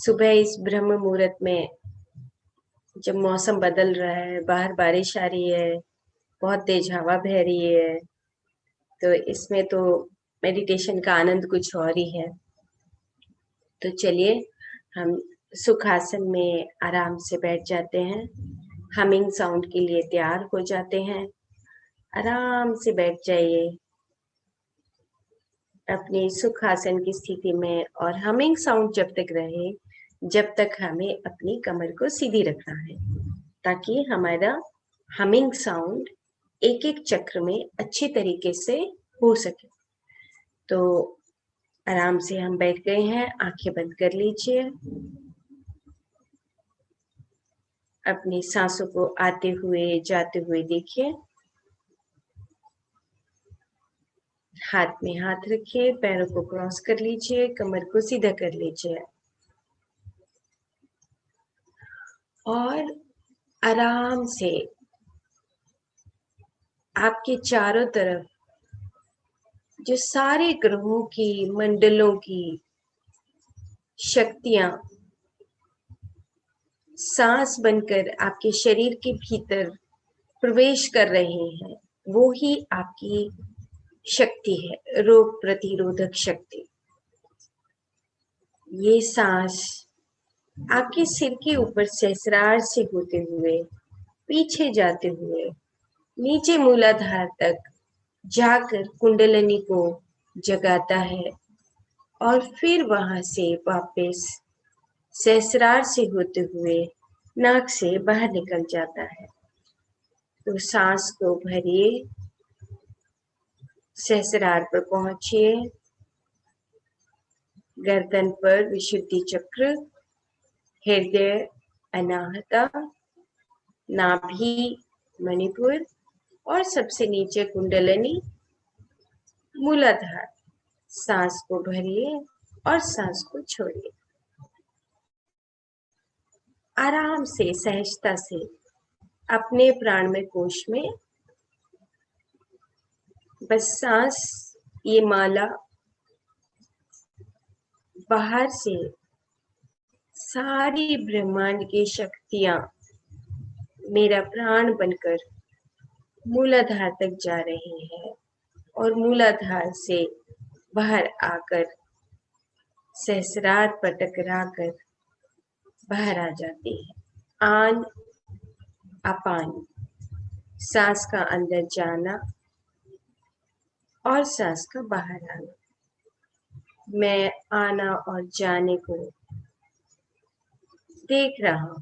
सुबह इस ब्रह्म मुहूर्त में जब मौसम बदल रहा है, बाहर बारिश आ रही है, बहुत तेज हवा बह रही है, तो इसमें तो मेडिटेशन का आनंद कुछ और ही है। तो चलिए हम सुखासन में आराम से बैठ जाते हैं, हमिंग साउंड के लिए तैयार हो जाते हैं। आराम से बैठ जाइए अपनी सुखासन की स्थिति में, और हमिंग साउंड जब तक रहे जब तक हमें अपनी कमर को सीधी रखना है, ताकि हमारा हमिंग साउंड एक एक चक्र में अच्छे तरीके से हो सके। तो आराम से हम बैठ गए हैं, आंखें बंद कर लीजिए। अपनी सांसों को आते हुए जाते हुए देखिए। हाथ में हाथ रखिए, पैरों को क्रॉस कर लीजिए, कमर को सीधा कर लीजिए और आराम से आपके चारों तरफ जो सारे ग्रहों की, मंडलों की शक्तियां सांस बनकर आपके शरीर के भीतर प्रवेश कर रहे हैं, वो ही आपकी शक्ति है, रोग प्रतिरोधक शक्ति। ये सांस आपके सिर के ऊपर सहस्रार से होते हुए, पीछे जाते हुए, नीचे मूलाधार तक जाकर कुंडलिनी को जगाता है और फिर वहां से वापस सहस्रार से होते हुए नाक से बाहर निकल जाता है। तो सांस को भरिए, सहस्रार पर पहुंचिए, गर्दन पर विशुद्धि चक्र, हृदय अनाहता, नाभि मणिपुर और सबसे नीचे कुंडलिनी मूलाधार। सांस को भरिए और सांस को छोड़िए। आराम से, सहजता से अपने प्राणमय कोश में बस सांस, ये माला बाहर से सारी ब्रह्मांड की शक्तियां मेरा प्राण बनकर मूलाधार तक जा रही है और मूलाधार से बाहर आकर सहस्रार पर टकराकर बाहर आ जाती है। आन अपान, सांस का अंदर जाना और सांस का बाहर आना। मैं आना और जाने को देख रहा हूं।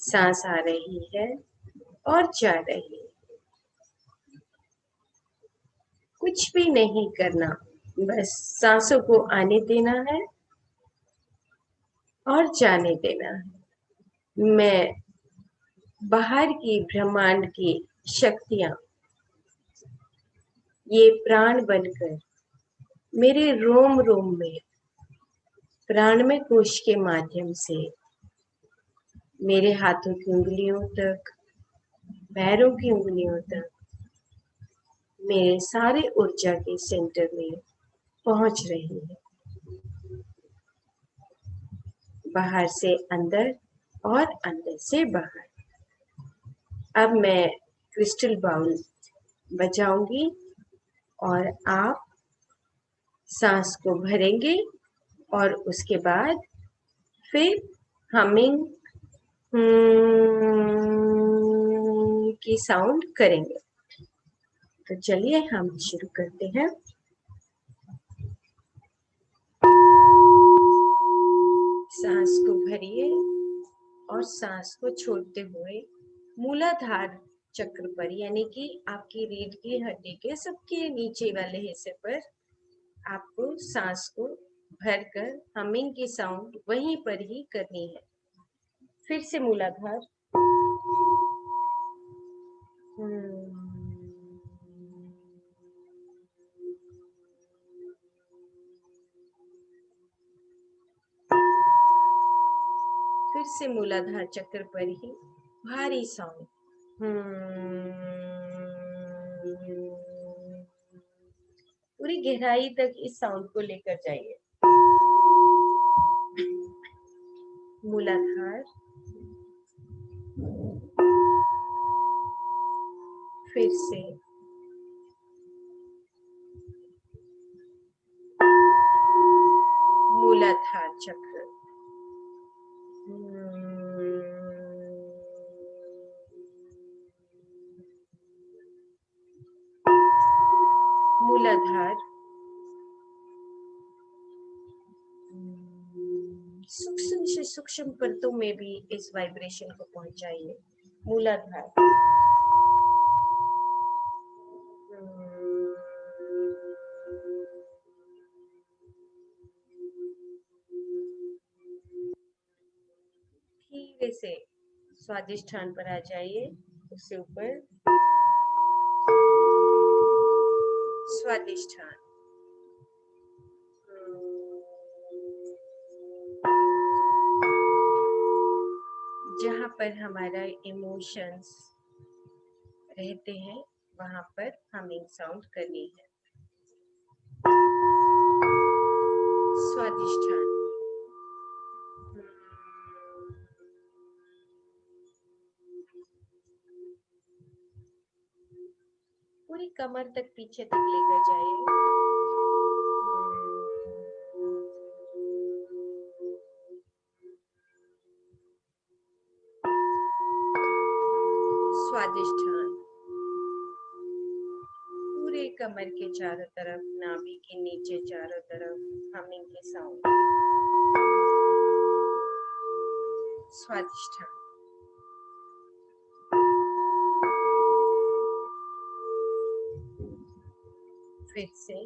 सांस आ रही है और जा रही है। कुछ भी नहीं करना, बस सांसों को आने देना है और जाने देना है। मैं बाहर की ब्रह्मांड की शक्तियां ये प्राण बनकर मेरे रोम रोम में प्राणमय कोश के माध्यम से मेरे हाथों की उंगलियों तक, पैरों की उंगलियों तक, मेरे सारे ऊर्जा के सेंटर में पहुंच रही है। बाहर से अंदर और अंदर से बाहर। अब मैं क्रिस्टल बाउल बजाऊंगी और आप सांस को भरेंगे और उसके बाद फिर हमिंग की साउंड करेंगे। तो चलिए हम शुरू करते हैं। सांस को भरिए और सांस को छोड़ते हुए मूलाधार चक्र पर, यानी कि आपकी रीढ़ की हड्डी के सबके नीचे वाले हिस्से पर आपको सांस को भरकर हमिंग की साउंड वहीं पर ही करनी है। फिर से मूलाधार, फिर से मूलाधार चक्र पर ही भारी साउंड। पूरी पूरी गहराई तक इस साउंड को लेकर जाइए। मूलाधार, फिर से मूलाधार चक्र, मूलाधार, सूक्ष्म से सूक्ष्म परतों में भी इस वाइब्रेशन को पहुंचाइए। मूलाधार, धीरे से स्वादिष्ठान पर आ जाइए, उससे ऊपर स्वादिष्ठान, जहाँ पर हमारा इमोशंस रहते हैं वहां पर हमिंग साउंड करनी है। स्वादिष्ठान, पूरी कमर तक पीछे तक लेकर जाइए। स्वादिष्ठान, पूरे कमर के चारों तरफ, नाभि के नीचे चारों तरफ हमिंग के साउंड। स्वादिष्ठान, फिर से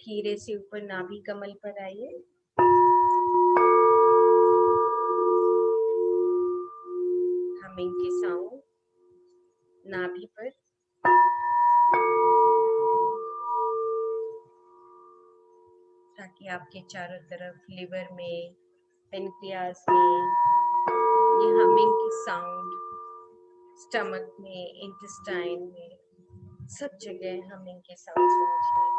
धीरे से ऊपर नाभि कमल पर आइए। हमिंग के साउंड नाभि पर, ताकि आपके चारों तरफ लिवर में, पेनक्रियास में ये हमिंग की साउंड, स्टमक में, इंटेस्टाइन में, सब जगह हमिंग के साउंड पहुंचे।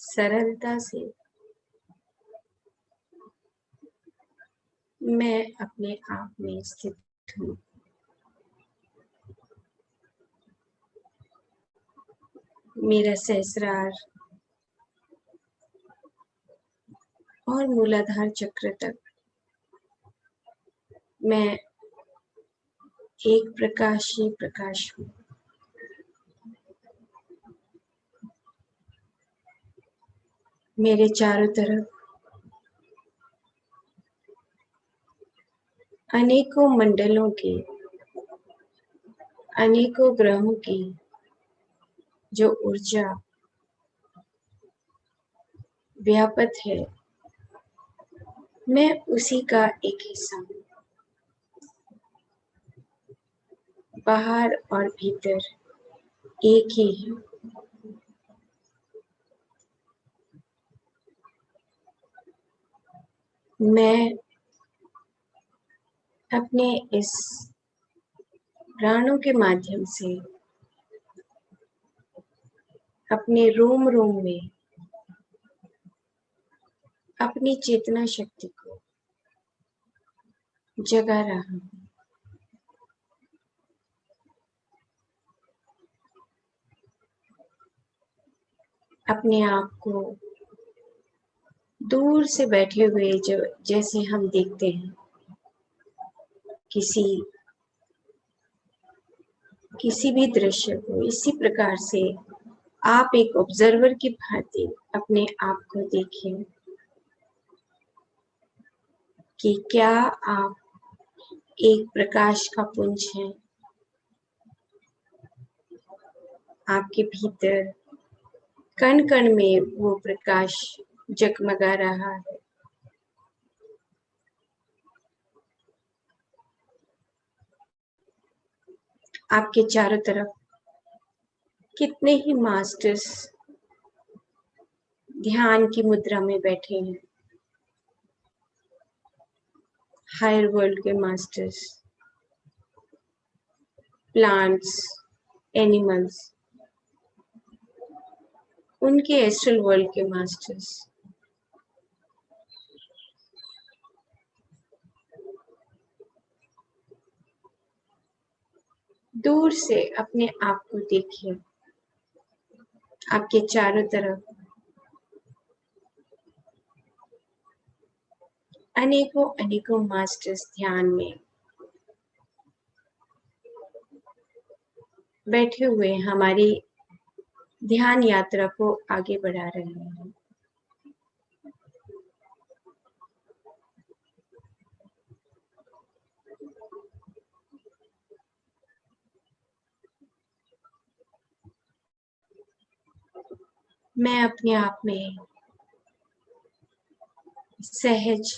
सरलता से मैं अपने आप में स्थित हूँ। मेरा सहस्रार और मूलाधार चक्र तक मैं एक प्रकाश ही प्रकाश हूँ। मेरे चारों तरफ अनेकों मंडलों के, अनेकों ग्रहों की जो ऊर्जा व्यापक है, मैं उसी का एक हिस्सा हूँ। बाहर और भीतर एक ही है। मैं अपने इस प्राणों के माध्यम से अपने रोम रोम में अपनी चेतना शक्ति को जगा रहा हूँ। अपने आप को दूर से बैठे हुए जो जैसे हम देखते हैं किसी भी दृश्य को, इसी प्रकार से आप एक ऑब्जर्वर की भांति अपने आप को देखिए कि क्या आप एक प्रकाश का पुंज हैं। आपके भीतर कण कण में वो प्रकाश जगमगा रहा है। आपके चारों तरफ कितने ही मास्टर्स ध्यान की मुद्रा में बैठे हैं। हायर वर्ल्ड के मास्टर्स, प्लांट्स, एनिमल्स, उनके एस्ट्रल वर्ल्ड के मास्टर्स, दूर से अपने आप को देखिए। आपके चारों तरफ अनेकों अनेकों मास्टर्स ध्यान में बैठे हुए हमारी ध्यान यात्रा को आगे बढ़ा रहे हैं। मैं अपने आप में सहज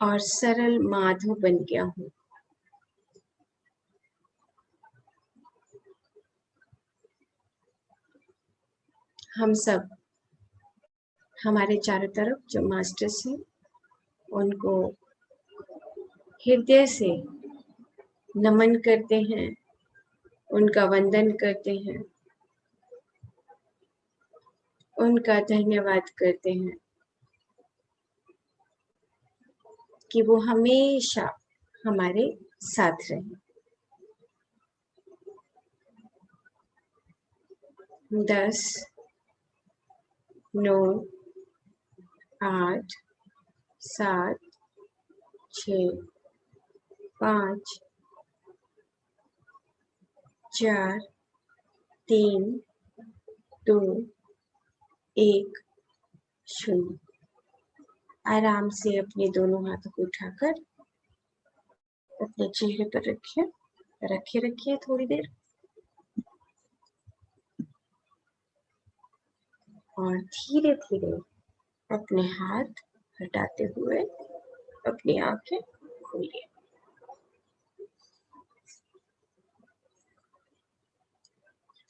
और सरल माधव बन गया हूँ। हम सब हमारे चारों तरफ जो मास्टर्स हैं उनको हृदय से नमन करते हैं, उनका वंदन करते हैं, उनका धन्यवाद करते हैं कि वो हमेशा हमारे साथ रहें। 10, 9, 8, 7, 6, 5, 4, 3, 2, 1, 0। आराम से अपने दोनों हाथों को उठाकर अपने चेहरे पर रखिए थोड़ी देर और धीरे धीरे अपने हाथ हटाते हुए अपनी आंखें खोलिए।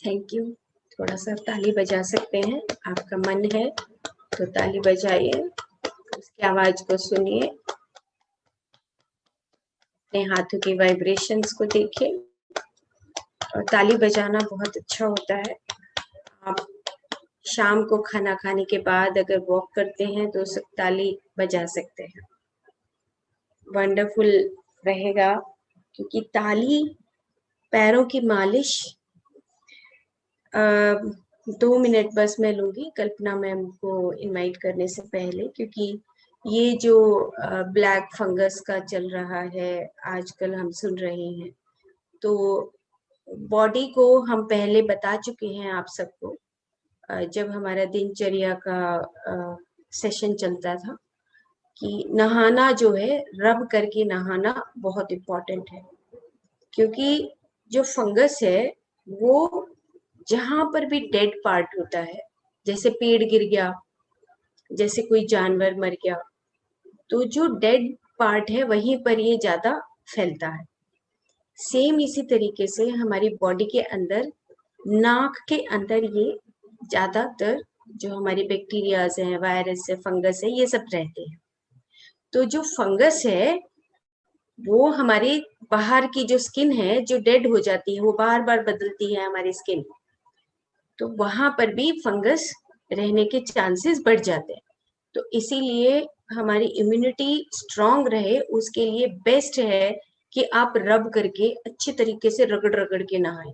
Thank you. थोड़ा सा ताली बजा सकते हैं, आपका मन है तो ताली बजाइए, उसकी आवाज को सुनिए। हाथों की वाइब्रेशंस को देखें। और ताली बजाना बहुत अच्छा होता है। आप शाम को खाना खाने के बाद अगर वॉक करते हैं तो सब ताली बजा सकते हैं, वंडरफुल रहेगा। क्योंकि ताली, पैरों की मालिश 2 मिनट बस मैं लूंगी कल्पना मैम को इनवाइट करने से पहले, क्योंकि ये जो ब्लैक फंगस का चल रहा है आजकल हम सुन रहे हैं, तो बॉडी को हम पहले बता चुके हैं आप सबको जब हमारा दिनचर्या का सेशन चलता था कि नहाना जो है रब करके नहाना बहुत इम्पोर्टेंट है। क्योंकि जो फंगस है वो जहां पर भी डेड पार्ट होता है, जैसे पेड़ गिर गया, जैसे कोई जानवर मर गया, तो जो डेड पार्ट है वहीं पर ये ज्यादा फैलता है। सेम इसी तरीके से हमारी बॉडी के अंदर, नाक के अंदर ये ज्यादातर जो हमारी बैक्टीरियाज हैं, वायरस है, फंगस है, ये सब रहते हैं। तो जो फंगस है वो हमारी बाहर की जो स्किन है जो डेड हो जाती है, वो बार बार बदलती है हमारी स्किन, तो वहां पर भी फंगस रहने के चांसेस बढ़ जाते हैं। तो इसीलिए हमारी इम्यूनिटी स्ट्रांग रहे उसके लिए बेस्ट है कि आप रब करके अच्छे तरीके से रगड़ रगड़ के नहाएं।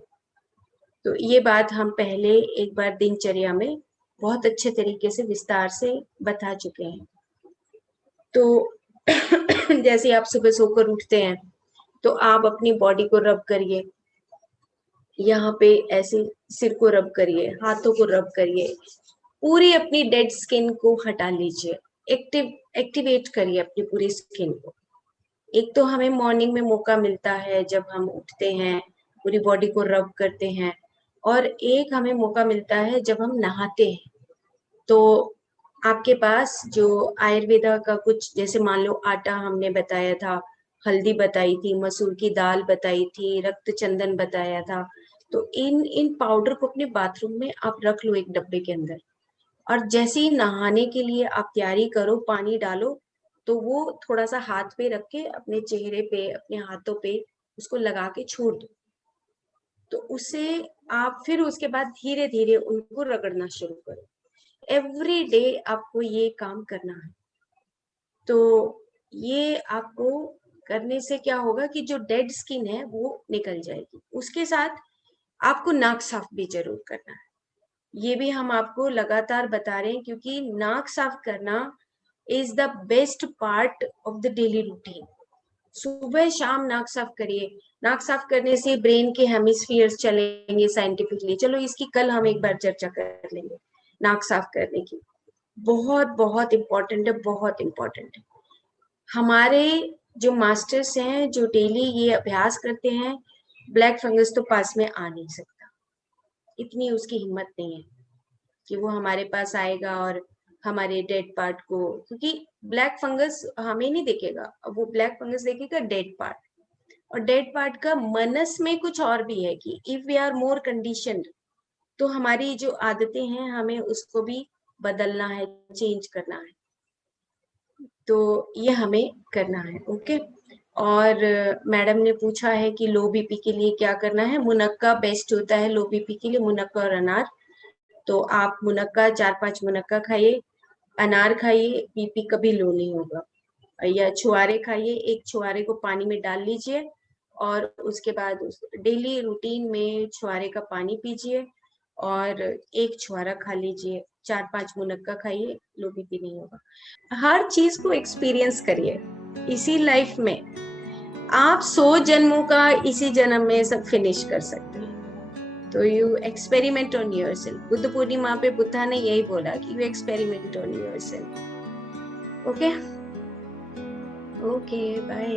तो ये बात हम पहले एक बार दिनचर्या में बहुत अच्छे तरीके से विस्तार से बता चुके हैं। तो जैसे आप सुबह सोकर उठते हैं तो आप अपनी बॉडी को रब करिए, यहाँ पे ऐसे सिर को रब करिए, हाथों को रब करिए, पूरी अपनी डेड स्किन को हटा लीजिए, एक्टिवेट करिए अपनी पूरी स्किन को। एक तो हमें मॉर्निंग में मौका मिलता है जब हम उठते हैं पूरी बॉडी को रब करते हैं, और एक हमें मौका मिलता है जब हम नहाते हैं। तो आपके पास जो आयुर्वेदा का कुछ, जैसे मान लो आटा हमने बताया था, हल्दी बताई थी, मसूर की दाल बताई थी, रक्त चंदन बताया था, तो इन पाउडर को अपने बाथरूम में आप रख लो एक डब्बे के अंदर, और जैसे ही नहाने के लिए आप तैयारी करो, पानी डालो, तो वो थोड़ा सा हाथ पे रख के अपने चेहरे पे, अपने हाथों पे उसको लगा के छोड़ दो। तो उससे आप फिर उसके बाद धीरे धीरे उनको रगड़ना शुरू करो। एवरी डे आपको ये काम करना है। तो ये आपको करने से क्या होगा कि जो डेड स्किन है वो निकल जाएगी। उसके साथ आपको नाक साफ भी जरूर करना है। ये भी हम आपको लगातार बता रहे हैं, क्योंकि नाक साफ करना is the best part of the daily routine. सुबह शाम नाक साफ करिए। नाक साफ करने से ब्रेन के हेमिस्फीयर्स चलेंगे साइंटिफिकली। चलो इसकी कल हम एक बार चर्चा कर लेंगे, नाक साफ करने की। बहुत बहुत इम्पोर्टेंट है, बहुत इम्पोर्टेंट है। हमारे जो मास्टर्स हैं जो डेली ये अभ्यास करते हैं, ब्लैक फंगस तो पास में आ नहीं सकता, इतनी उसकी हिम्मत नहीं है कि वो हमारे पास आएगा और हमारे डेड पार्ट को, क्योंकि ब्लैक फंगस हमें नहीं देखेगा, वो ब्लैक फंगस देखेगा डेड पार्ट। और डेड पार्ट का मनस में कुछ और भी है कि if we are more conditioned, तो हमारी जो आदतें हैं हमें उसको भी बदलना है, चेंज करना है। तो ये हमें करना है। ओके। और मैडम ने पूछा है कि लो बीपी के लिए क्या करना है। मुनक्का बेस्ट होता है लो बीपी के लिए, मुनक्का और अनार। तो आप मुनक्का 4-5 मुनक्का खाइए, अनार खाइए, बीपी कभी लो नहीं होगा। या छुआरे खाइए, एक छुआरे को पानी में डाल लीजिए और उसके बाद डेली रूटीन में छुआरे का पानी पीजिए और एक छुआरा खा लीजिए, 4-5 मुनक्का खाइए, लो बीपी नहीं होगा। हर चीज को एक्सपीरियंस करिए इसी लाइफ में। आप 100 जन्मों का इसी जन्म में सब फिनिश कर सकते हैं। तो you experiment on yourself. Buddha Purnima पे बुद्धा ने यही बोला कि you experiment on yourself. Okay, okay, bye.